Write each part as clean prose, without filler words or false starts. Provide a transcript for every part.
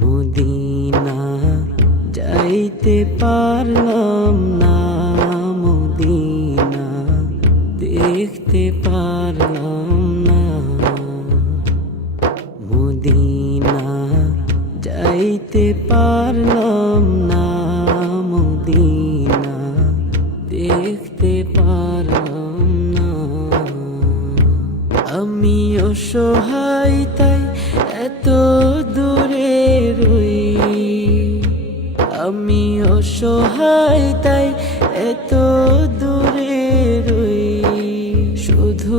Medina যাইতে পারলাম না, মদিনা দেখতে পারলাম না। মদিনা যাইতে পারলাম না, মদিনা দেখতে পারলাম না। আমি অসহায় তাই এত দূরে রই, আমি অসহায় তাই এত দূরে রই। শুধু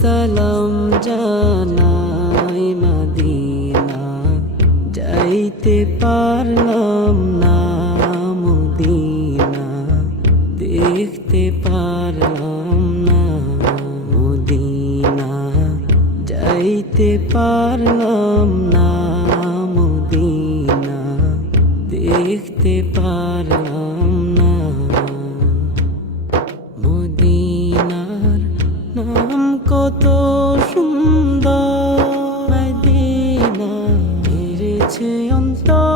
সালাম জানাই মদিনা যাইতে পারলাম না, মদিনা দেখতে পারলাম না। মদিনা যাইতে পারলাম না, মদিনা দেখতে পারলাম না। মদিনার নাম কত সুন্দর, মদিনা ফিরেছে অন্তর।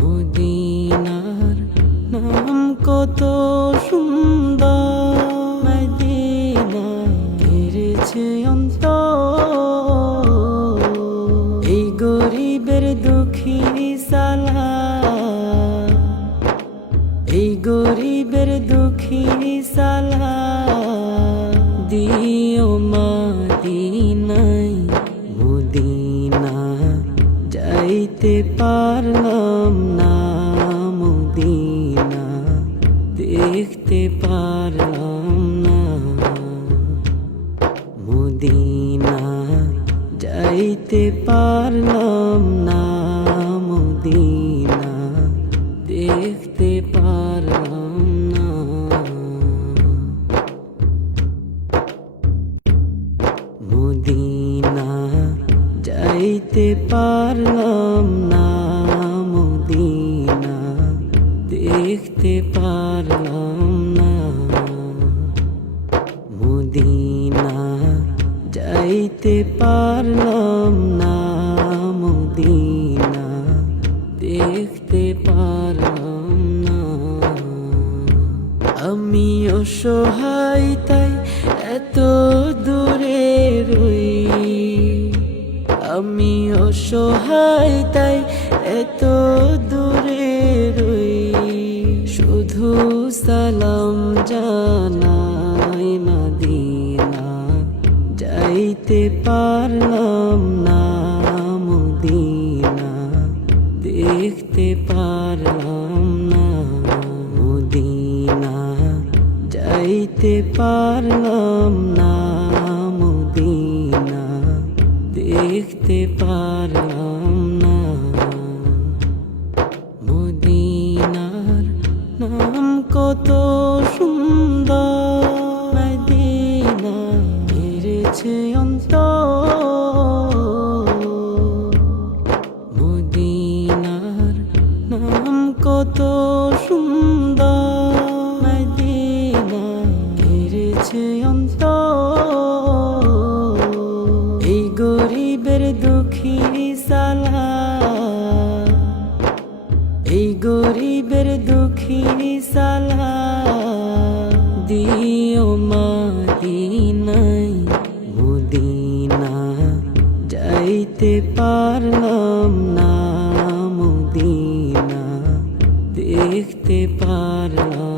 মদিনার নাম কত সুন্দর, মদিনা ফিরেছে অন্তর। এই গরিবের দুঃখী সালাম, এই গরিবের দুঃখী সালাম দিও মদিনায়। মদিনা যাইতে পারলাম না, মদিনা দেখতে পারলাম না। মদিনা যাইতে পারলাম না, মদিনা দেখতে পারলাম না। মদিনা যাইতে পারলাম না, মদিনা দেখতে পারলাম না। মদিনা যাইতে পারলাম না, মদিনা দেখতে পারলাম না। আমি অসহায় তাই এত দূরে রই, আমি অসহায় তাই এত দূরে রই। শুধু সালাম জানাই মদিনা যাইতে পারলাম না, মদিনা দেখতে পারলাম না। মদিনা যাইতে পারলাম না, মদিনা দেখতে পারলাম না। মদিনার নাম কত সুন্দর, মদিনা ফিরেছে অন্তর। মদিনার নাম কত সুন্দর, মদিনা ফিরেছে অন্তর। এই গরিবের দুঃখী সালাম, এই গরিবের দুঃখী সালাম দিও মদিনায়। মদিনা যাইতে পারলাম না, মদিনা দেখতে পারলাম